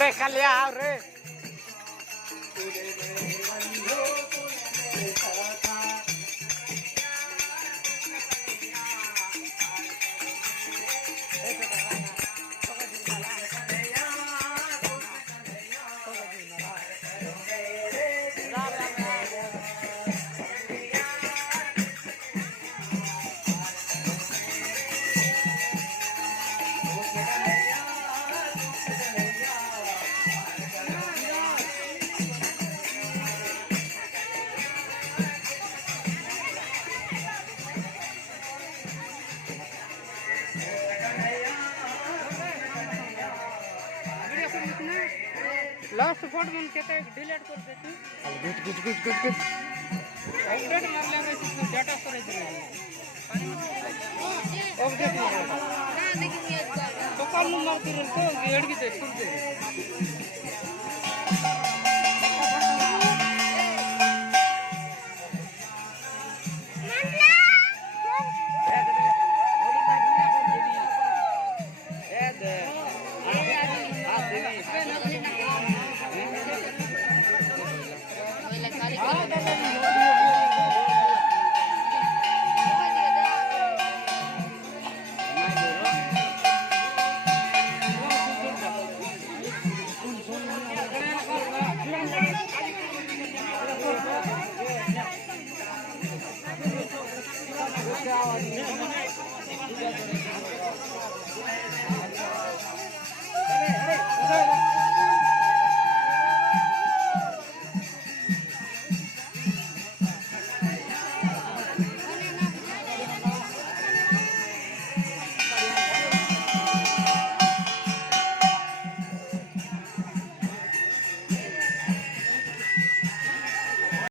रे खाली आ रे लास्ट फोट मन कहते हैं डिलीट कर देती गुड अपडेट मारले में डाटा स्टोरेज अपडेट मार तो कल मारती रहते हो एड की देखते